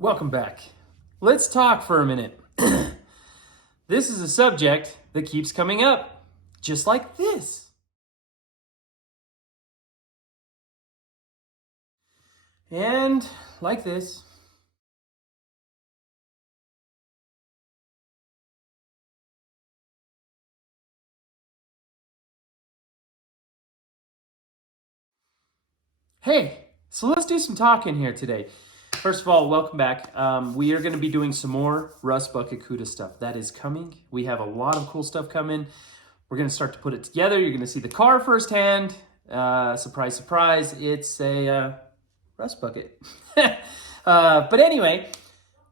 Welcome back. Let's talk for a minute. This is a subject that keeps coming up, just like this. And like this. Hey, so let's do some talking here today. First of all, welcome back. We are going to be doing some more Rust Bucket CUDA stuff. That is coming. We have a lot of cool stuff coming. We're going to start to put it together. You're going to see the car firsthand. Surprise, surprise. It's a Rust Bucket. But anyway,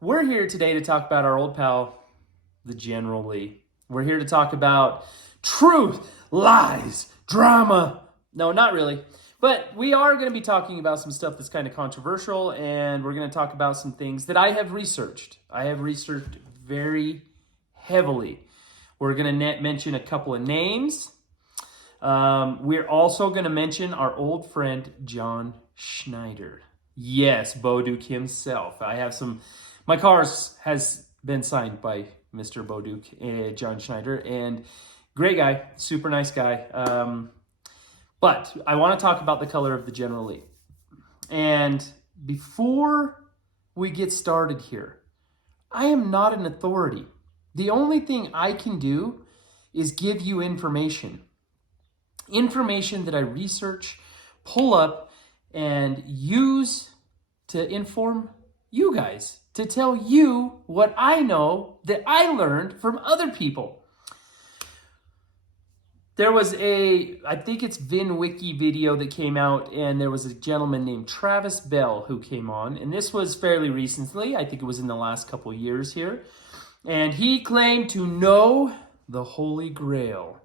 we're here today to talk about our old pal, the General Lee. We're here to talk about truth, lies, drama. No, not really. But we are going to be talking about some stuff that's kind of controversial, and we're going to talk about some things that I have researched. I have researched very heavily. We're going to mention a couple of names. We're also going to mention our old friend, John Schneider. Yes, Bowduke himself. I have some, my car has been signed by Mr. Bowduke, John Schneider, and great guy, super nice guy. But I want to talk about the color of the General Lee. And before we get started here, I am not an authority. The only thing I can do is give you information. Information that I research, pull up, and use to inform you guys, to tell you what I know that I learned from other people. There was I think it's VinWiki video that came out, and there was a gentleman named Travis Bell who came on, and this was fairly recently. I think it was in the last couple years here. And he claimed to know the holy grail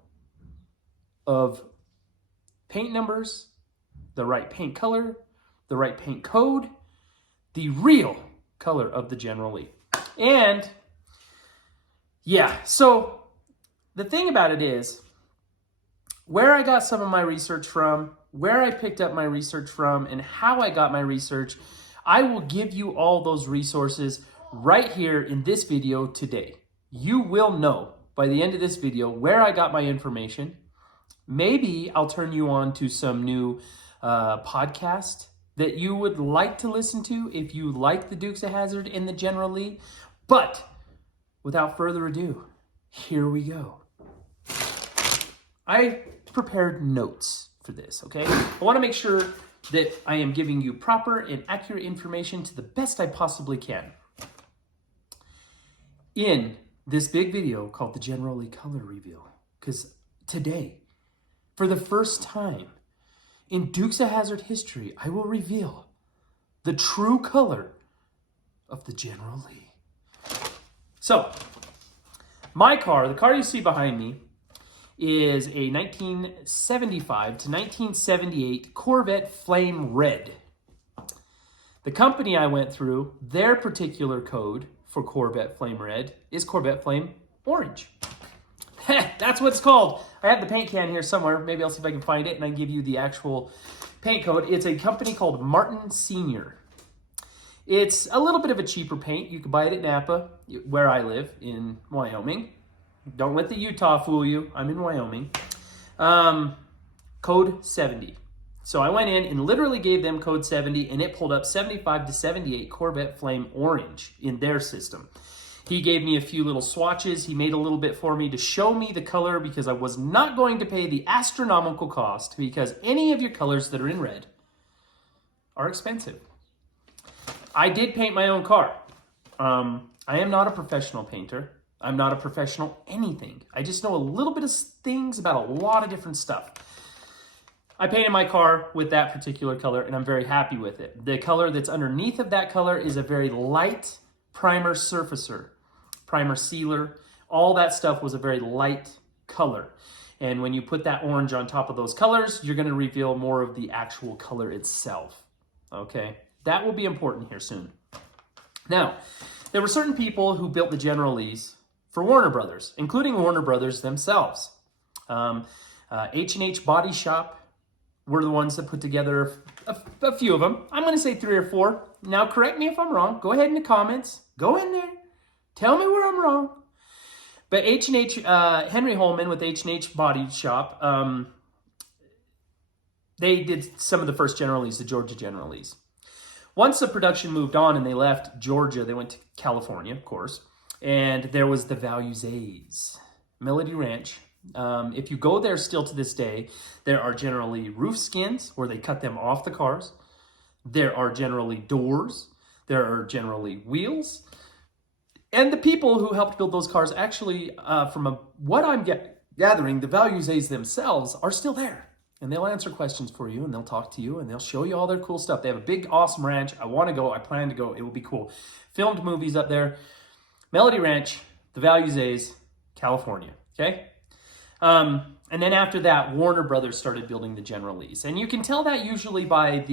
of paint numbers, the right paint color, the right paint code, the real color of the General Lee. And yeah, so the thing about it is, where I got some of my research from, where I picked up my research from, and how I got my research, I will give you all those resources right here in this video today. You will know by the end of this video where I got my information. Maybe I'll turn you on to some new podcast that you would like to listen to if you like the Dukes of Hazzard and the General Lee. But without further ado, here we go. I prepared notes for this, okay? I want to make sure that I am giving you proper and accurate information to the best I possibly can. In this big video called the General Lee Color Reveal, because today, for the first time in Dukes of Hazzard history, I will reveal the true color of the General Lee. So, my car, the car you see behind me, is a 1975 to 1978 Corvette Flame Red. The company I went through, their particular code for Corvette Flame Red is Corvette Flame Orange. That's what it's called. I have the paint can here somewhere. Maybe I'll see if I can find it and I can give you the actual paint code. It's a company called Martin Senior. It's a little bit of a cheaper paint. You can buy it at Napa, where I live in Wyoming. Don't let the Utah fool you. I'm in Wyoming. Code 70. So I went in and literally gave them code 70, and it pulled up 75 to 78 Corvette Flame Orange in their system. He gave me a few little swatches. He made a little bit for me to show me the color, because I was not going to pay the astronomical cost, because any of your colors that are in red are expensive. I did paint my own car. I am not a professional painter. I'm not a professional anything. I just know a little bit of things about a lot of different stuff. I painted my car with that particular color, and I'm very happy with it. The color that's underneath of that color is a very light primer surfacer, primer sealer. All that stuff was a very light color. And when you put that orange on top of those colors, you're going to reveal more of the actual color itself. Okay? That will be important here soon. Now, there were certain people who built the General Lees for Warner Brothers, including Warner Brothers themselves. H&H Body Shop were the ones that put together a few of them. I'm going to say 3 or 4. Now, correct me if I'm wrong. Go ahead in the comments. Go in there. Tell me where I'm wrong. But H&H, Henry Holman with H&H Body Shop, they did some of the first General Lees, the Georgia General Lees. Once the production moved on and they left Georgia, they went to California, of course, and there was the Values Melody Ranch. If you go there still to this day, there are generally roof skins where they cut them off the cars. There are generally doors. There are generally wheels. And the people who helped build those cars actually, what I'm gathering, the Values themselves are still there. And they'll answer questions for you, and they'll talk to you, and they'll show you all their cool stuff. They have a big, awesome ranch. I want to go. I plan to go. It will be cool. Filmed movies up there. Melody Ranch, the Values, California. Okay? And then after that, Warner Brothers started building the General Lees. And you can tell that usually by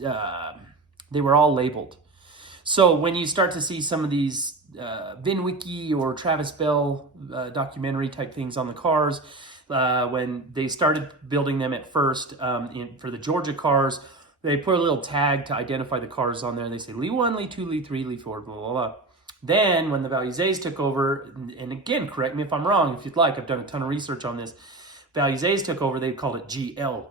they were all labeled. So when you start to see some of these VinWiki or Travis Bell documentary type things on the cars, when they started building them at first for the Georgia cars, they put a little tag to identify the cars on there. They say Lee 1, Lee 2, Lee 3, Lee 4, blah, blah, blah. Then when the Values took over, and again, correct me if I'm wrong, if you'd like, I've done a ton of research on this. Values took over, they called it GL.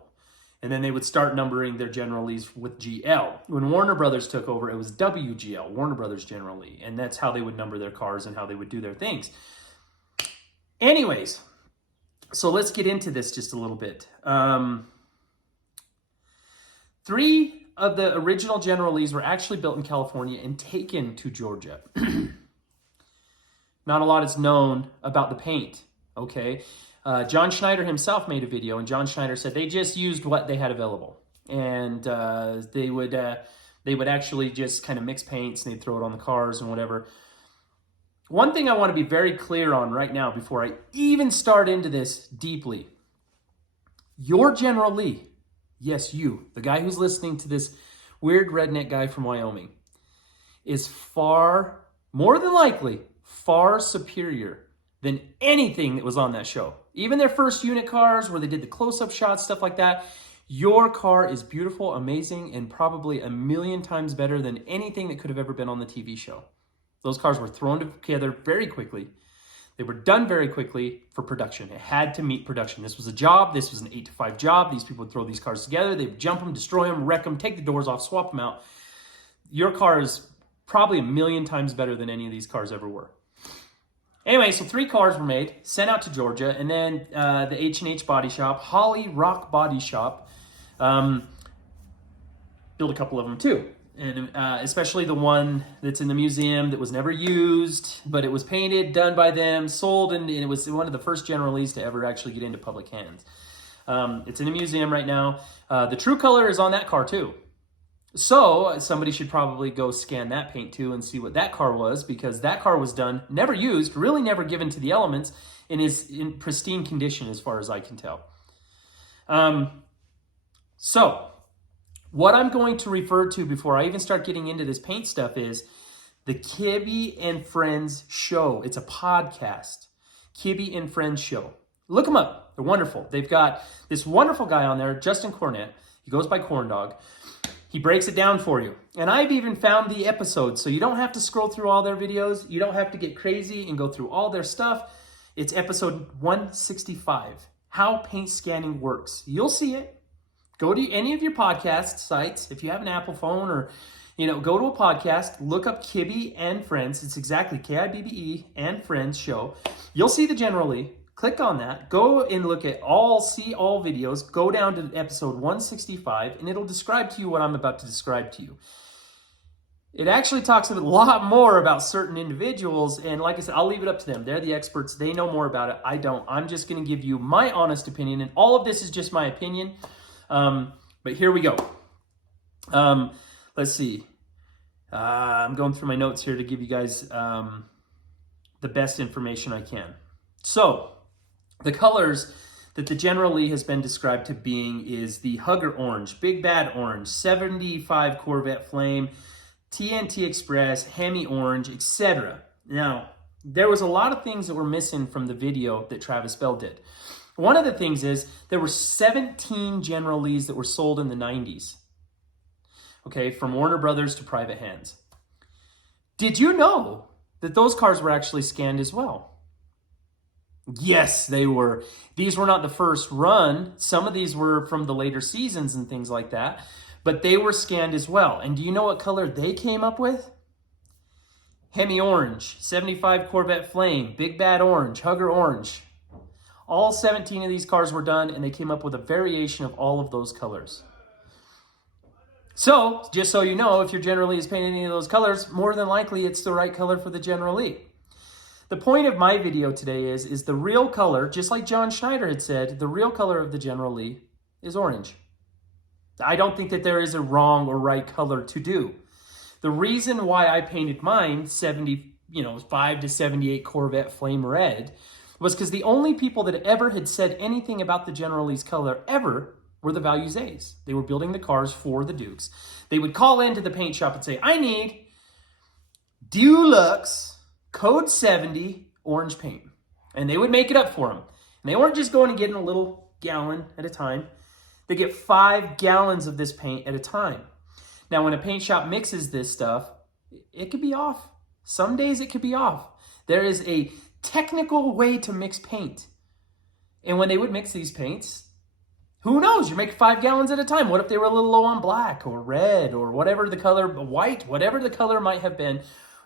And then they would start numbering their General Lees with GL. When Warner Brothers took over, it was WGL, Warner Brothers General Lee. And that's how they would number their cars and how they would do their things. Anyways, so let's get into this just a little bit. 3 of the original General Lees were actually built in California and taken to Georgia. Not a lot is known about the paint, okay? John Schneider himself made a video, and John Schneider said they just used what they had available. And they would actually just kind of mix paints, and they'd throw it on the cars and whatever. One thing I want to be very clear on right now before I even start into this deeply. Your General Lee, yes, you, the guy who's listening to this weird redneck guy from Wyoming, is far, more than likely, far superior than anything that was on that show. Even their first unit cars where they did the close-up shots, stuff like that. Your car is beautiful, amazing, and probably a million times better than anything that could have ever been on the TV show. Those cars were thrown together very quickly. They were done very quickly for production. It had to meet production. This was a job. This was an 8 to 5 job. These people would throw these cars together. They would jump them, destroy them, wreck them, take the doors off, swap them out. Your car is probably a million times better than any of these cars ever were. Anyway, so 3 cars were made, sent out to Georgia, and then the H&H Body Shop, Holly Rock Body Shop, built a couple of them too. And especially the one that's in the museum that was never used, but it was painted, done by them, sold, and it was one of the first General Lees to ever actually get into public hands. It's in a museum right now. The true color is on that car too. So somebody should probably go scan that paint too and see what that car was, because that car was done, never used, really never given to the elements, and is in pristine condition as far as I can tell. So what I'm going to refer to before I even start getting into this paint stuff is the Kibbe and Friends Show. It's a podcast, Kibbe and Friends Show. Look them up. They're wonderful. They've got this wonderful guy on there, Justin Cornett. He goes by Corn Dog. He breaks it down for you. And I've even found the episodes, so you don't have to scroll through all their videos. You don't have to get crazy and go through all their stuff. It's episode 165, How Paint Scanning Works. You'll see it. Go to any of your podcast sites. If you have an Apple phone or, go to a podcast, look up Kibbe and Friends. It's exactly Kibbe and Friends Show. You'll see the General Lee. Click on that. Go and look at see all videos. Go down to episode 165, and it'll describe to you what I'm about to describe to you. It actually talks a lot more about certain individuals, and like I said, I'll leave it up to them. They're the experts. They know more about it. I don't. I'm just going to give you my honest opinion, and all of this is just my opinion. But here we go. Let's see. I'm going through my notes here to give you guys the best information I can. So, the colors that the General Lee has been described to being is the Hugger Orange, Big Bad Orange, 75 Corvette Flame, TNT Express, Hemi Orange, etc. Now, there was a lot of things that were missing from the video that Travis Bell did. One of the things is there were 17 General Lees that were sold in the 90s. okay, from Warner Brothers to private hands. Did you know that those cars were actually scanned as well? Yes, they were. These were not the first run. Some of these were from the later seasons and things like that, but they were scanned as well. And do you know what color they came up with? Hemi Orange, 75 Corvette Flame, Big Bad Orange, Hugger Orange. All 17 of these cars were done, and they came up with a variation of all of those colors. So, just so you know, if your General Lee is painted any of those colors, more than likely it's the right color for the General Lee. The point of my video today is the real color, just like John Schneider had said, the real color of the General Lee is orange. I don't think that there is a wrong or right color to do. The reason why I painted mine 75 to 78 Corvette Flame Red was because the only people that ever had said anything about the General Lee's color ever were the Values A's. They were building the cars for the Dukes. They would call into the paint shop and say, I need Deluxe Code 70 orange paint. And they would make it up for them. And they weren't just going and getting a little gallon at a time. They get 5 gallons of this paint at a time. Now, when a paint shop mixes this stuff, it could be off. Some days it could be off. There is a technical way to mix paint. And when they would mix these paints, who knows? You make 5 gallons at a time. What if they were a little low on black or red or whatever the color, white, whatever the color might have been.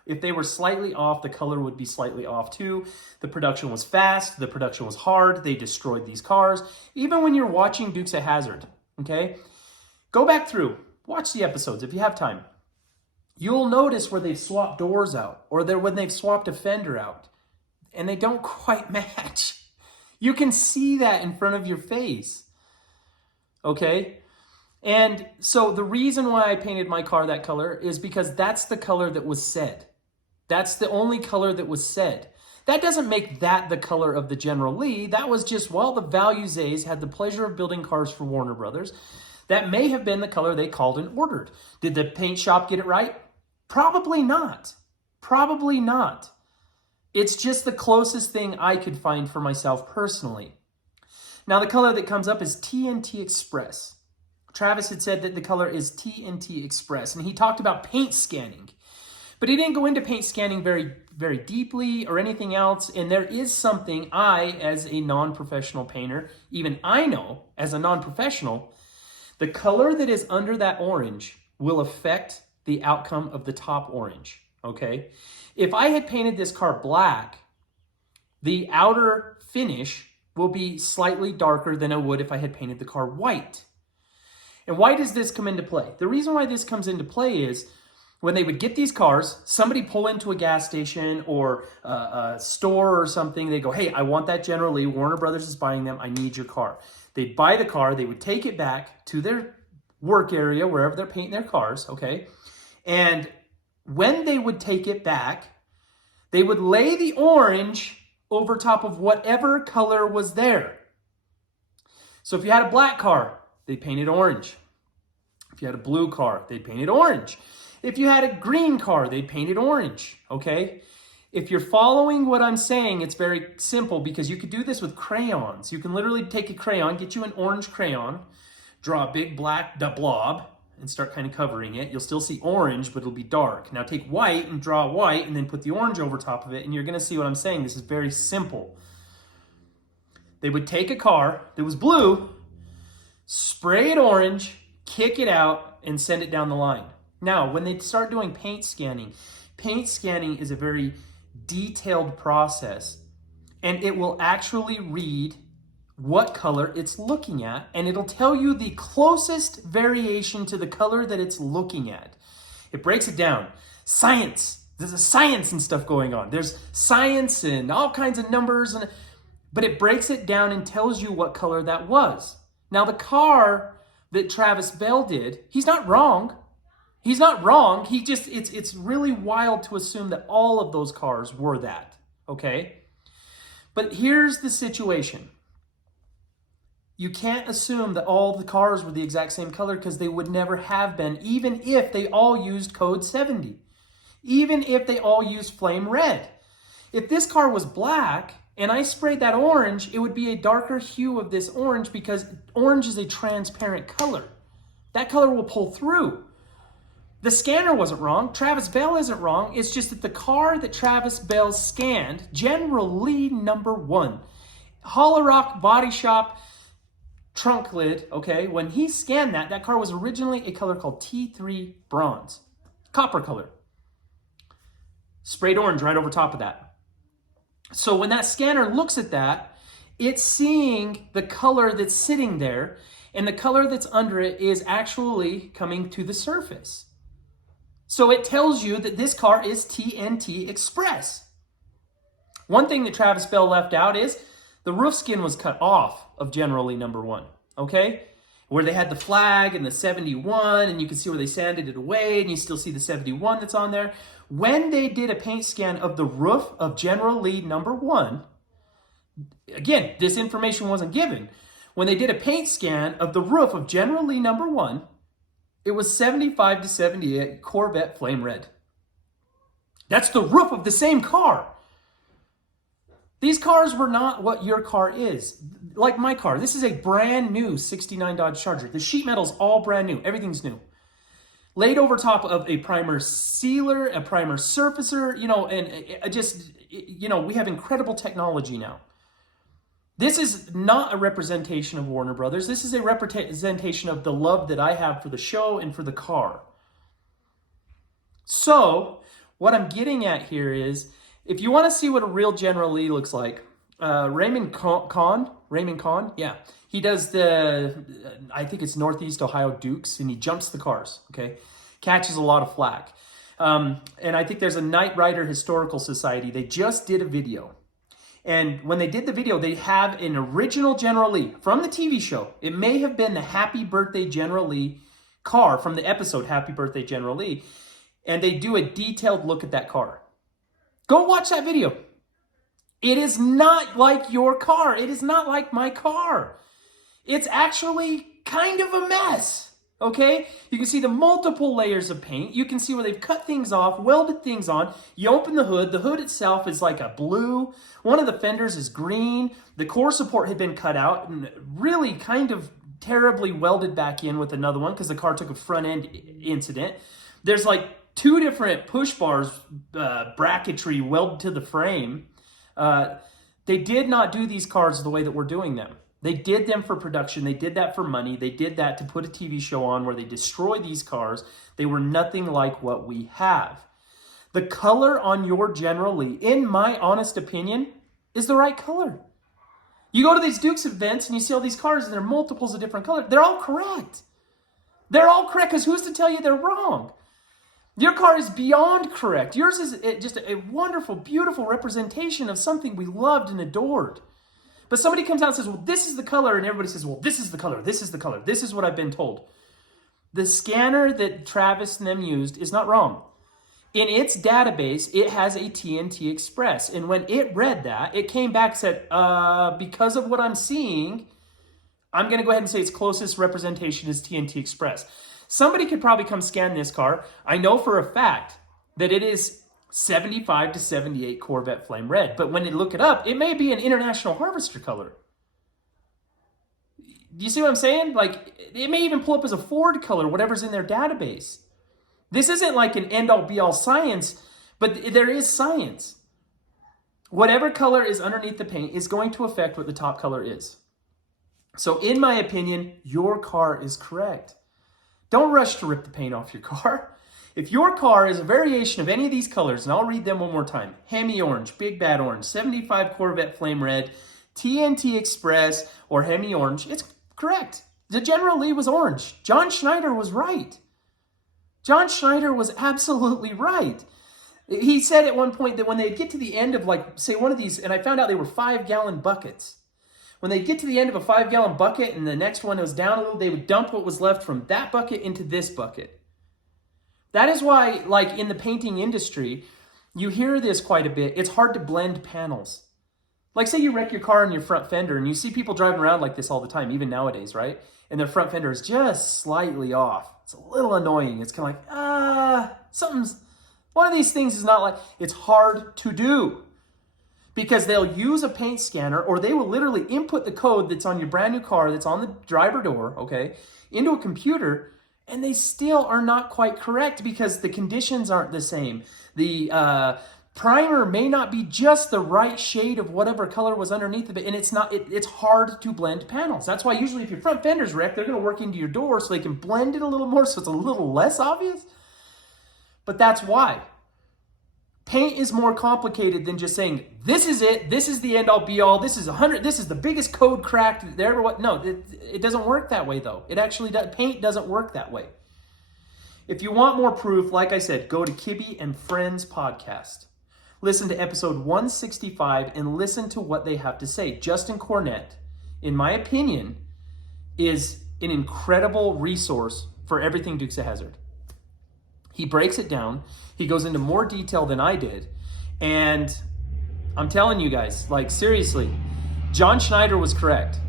If they were slightly off, the color would be slightly off too. The production was fast. The production was hard. They destroyed these cars. Even when you're watching Dukes of Hazzard, okay? Go back through. Watch the episodes if you have time. You'll notice where they've swapped doors out or when they've swapped a fender out and they don't quite match. You can see that in front of your face, okay? And so the reason why I painted my car that color is because that's the color that was said. That's the only color that was said. That doesn't make that the color of the General Lee. That was just, well, the Values A's had the pleasure of building cars for Warner Brothers. That may have been the color they called and ordered. Did the paint shop get it right? Probably not. Probably not. It's just the closest thing I could find for myself personally. Now, the color that comes up is TNT Express. Travis had said that the color is TNT Express, and he talked about paint scanning. But he didn't go into paint scanning very, very deeply or anything else. And there is something I, as a non-professional painter, even I know as a non-professional, the color that is under that orange will affect the outcome of the top orange, okay? If I had painted this car black, the outer finish will be slightly darker than it would if I had painted the car white. And why does this come into play? The reason why this comes into play is when they would get these cars, somebody pull into a gas station or a store or something, they go, hey, I want that General Lee. Warner Brothers is buying them. I need your car. They'd buy the car. They would take it back to their work area, wherever they're painting their cars, okay? And when they would take it back, they would lay the orange over top of whatever color was there. So if you had a black car, they painted orange. If you had a blue car, they painted orange. If you had a green car, they painted orange, okay? If you're following what I'm saying, it's very simple because you could do this with crayons. You can literally take a crayon, get you an orange crayon, draw a big black blob, and start kind of covering it. You'll still see orange, but it'll be dark. Now take white and draw white and then put the orange over top of it, and you're gonna see what I'm saying. This is very simple. They would take a car that was blue, spray it orange, kick it out, and send it down the line. Now, when they start doing paint scanning is a very detailed process, and it will actually read what color it's looking at, and it'll tell you the closest variation to the color that it's looking at. It breaks it down. Science. There's a science and stuff going on. There's science and all kinds of numbers, but it breaks it down and tells you what color that was. Now, the car that Travis Bell did, he's not wrong. He's not wrong. It's really wild to assume that all of those cars were that, okay? But here's the situation. You can't assume that all the cars were the exact same color because they would never have been, even if they all used code 70. Even if they all used flame red. If this car was black and I sprayed that orange, it would be a darker hue of this orange because orange is a transparent color. That color will pull through. The scanner wasn't wrong. Travis Bell isn't wrong. It's just that the car that Travis Bell scanned, General Lee #1, Hollow Rock Body Shop trunk lid, okay, when he scanned that, that car was originally a color called T3 Bronze. Copper color. Sprayed orange right over top of that. So when that scanner looks at that, it's seeing the color that's sitting there, and the color that's under it is actually coming to the surface. So it tells you that this car is TNT Express. One thing that Travis Bell left out is the roof skin was cut off of General Lee #1, okay? Where they had the flag and the 71, and you can see where they sanded it away, and you still see the 71 that's on there. When they did a paint scan of the roof of General Lee #1, again, this information wasn't given. When they did a paint scan of the roof of General Lee #1, it was 75 to 78 Corvette Flame Red. That's the roof of the same car. These cars were not what your car is. Like my car, this is a brand new 69 Dodge Charger. The sheet metal's all brand new. Everything's new. Laid over top of a primer sealer, a primer surfacer, and we have incredible technology now. This is not a representation of Warner Brothers. This is a representation of the love that I have for the show and for the car. So, what I'm getting at here is, if you want to see what a real General Lee looks like, Raymond Kahn, yeah. He does I think it's Northeast Ohio Dukes, and he jumps the cars, okay? Catches a lot of flack. And I think there's a Knight Rider Historical Society. They just did a video. And when they did the video, they have an original General Lee from the TV show. It may have been the Happy Birthday General Lee car from the episode Happy Birthday General Lee. And they do a detailed look at that car. Go watch that video. It is not like your car. It is not like my car. It's actually kind of a mess, okay? You can see the multiple layers of paint. You can see where they've cut things off, welded things on. You open the hood. The hood itself is like a blue. One of the fenders is green. The core support had been cut out and really kind of terribly welded back in with another one because the car took a front end incident. There's like 2 different push bars, bracketry welded to the frame. They did not do these cars the way that we're doing them. They did them for production. They did that for money. They did that to put a TV show on where they destroy these cars. They were nothing like what we have. The color on your General Lee, in my honest opinion, is the right color. You go to these Dukes events and you see all these cars and they're multiples of different colors. They're all correct. They're all correct because who's to tell you they're wrong? Your car is beyond correct. Yours is just a wonderful, beautiful representation of something we loved and adored. But somebody comes out and says, well, this is the color, and everybody says, well, this is the color, this is the color, this is what I've been told. The scanner that Travis and them used is not wrong. In its database, it has a TNT Express. And when it read that, it came back and said, because of what I'm seeing, I'm going to go ahead and say its closest representation is TNT Express. Somebody could probably come scan this car. I know for a fact that it is 75 to 78 Corvette Flame Red. But when you look it up, it may be an International Harvester color. Do you see what I'm saying? Like, it may even pull up as a Ford color, whatever's in their database. This isn't like an end-all be-all science, but there is science. Whatever color is underneath the paint is going to affect what the top color is. So in my opinion, your car is correct. Don't rush to rip the paint off your car. If your car is a variation of any of these colors, and I'll read them one more time. Hemi Orange, Big Bad Orange, 75 Corvette Flame Red, TNT Express, or Hemi Orange, it's correct. The General Lee was orange. John Schneider was right. John Schneider was absolutely right. He said at one point that when they get to the end of, like, say one of these, and I found out they were 5-gallon buckets. When they get to the end of a 5-gallon bucket and the next one was down a little, they would dump what was left from that bucket into this bucket. That is why, like in the painting industry, you hear this quite a bit. It's hard to blend panels. Like say you wreck your car on your front fender and you see people driving around like this all the time, even nowadays, right? And their front fender is just slightly off. It's a little annoying. It's kind of like, one of these things is not like, it's hard to do. Because they'll use a paint scanner or they will literally input the code that's on your brand new car, that's on the driver door, okay, into a computer, And they still are not quite correct because the conditions aren't the same. The primer may not be just the right shade of whatever color was underneath of it, and it's hard to blend panels. That's why usually if your front fender's wrecked, they're going to work into your door so they can blend it a little more so it's a little less obvious. But that's why. Paint is more complicated than just saying, this is it, this is the end all be all, this is the biggest code cracked there ever was. No, it doesn't work that way though. It actually does. Paint doesn't work that way. If you want more proof, like I said, go to Kibbe and Friends podcast. Listen to episode 165 and listen to what they have to say. Justin Cornett, in my opinion, is an incredible resource for everything Dukes of Hazzard. He breaks it down. He goes into more detail than I did. And I'm telling you guys, like seriously, John Schneider was correct.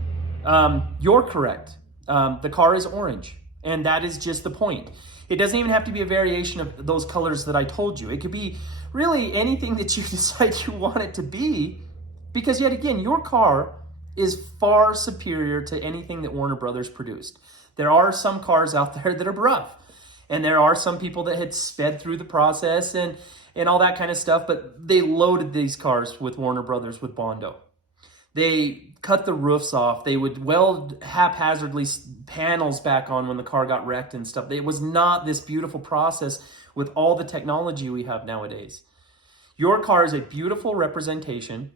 You're correct. The car is orange. And that is just the point. It doesn't even have to be a variation of those colors that I told you. It could be really anything that you decide you want it to be. Because yet again, your car is far superior to anything that Warner Brothers produced. There are some cars out there that are rough. And there are some people that had sped through the process and all that kind of stuff, but they loaded these cars with Warner Brothers with Bondo. They cut the roofs off. They would weld haphazardly panels back on when the car got wrecked and stuff. It was not this beautiful process with all the technology we have nowadays. Your car is a beautiful representation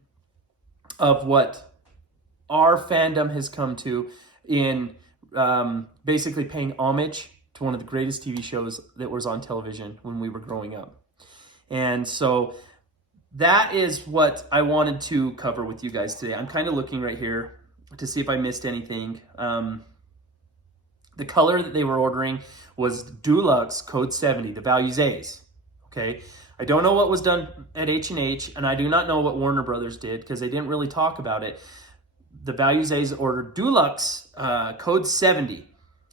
of what our fandom has come to in basically paying homage to one of the greatest TV shows that was on television when we were growing up. And so that is what I wanted to cover with you guys today. I'm kind of looking right here to see if I missed anything. The color that they were ordering was Dulux Code 70, the Values A's. Okay, I don't know what was done at H&H, and I do not know what Warner Brothers did because they didn't really talk about it. The Values A's ordered Dulux Code 70,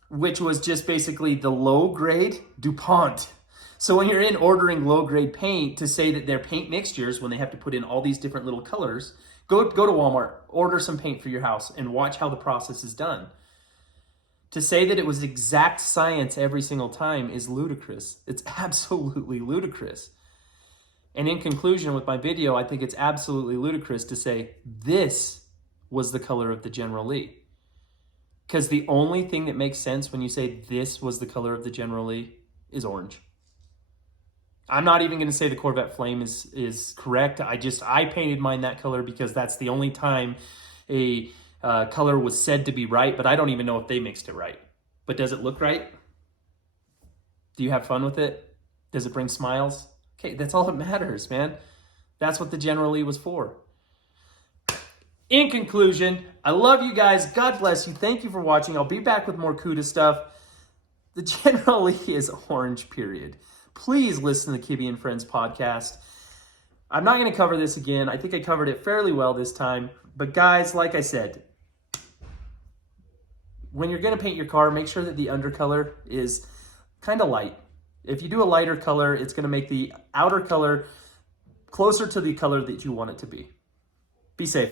which was just basically the low-grade DuPont. So when you're in ordering low-grade paint to say that they're paint mixtures when they have to put in all these different little colors, go to Walmart, order some paint for your house, and watch how the process is done. To say that it was exact science every single time is ludicrous. It's absolutely ludicrous. And in conclusion with my video, I think it's absolutely ludicrous to say this was the color of the General Lee. Because the only thing that makes sense when you say this was the color of the General Lee is orange. I'm not even going to say the Corvette Flame is correct. I painted mine that color because that's the only time a color was said to be right, but I don't even know if they mixed it right. But does it look right? Do you have fun with it? Does it bring smiles? Okay, that's all that matters, man. That's what the General Lee was for. In conclusion, I love you guys. God bless you. Thank you for watching. I'll be back with more CUDA stuff. The General Lee is orange, period. Please listen to the Kibbe and Friends podcast. I'm not going to cover this again. I think I covered it fairly well this time. But guys, like I said, when you're going to paint your car, make sure that the undercolor is kind of light. If you do a lighter color, it's going to make the outer color closer to the color that you want it to be. Be safe.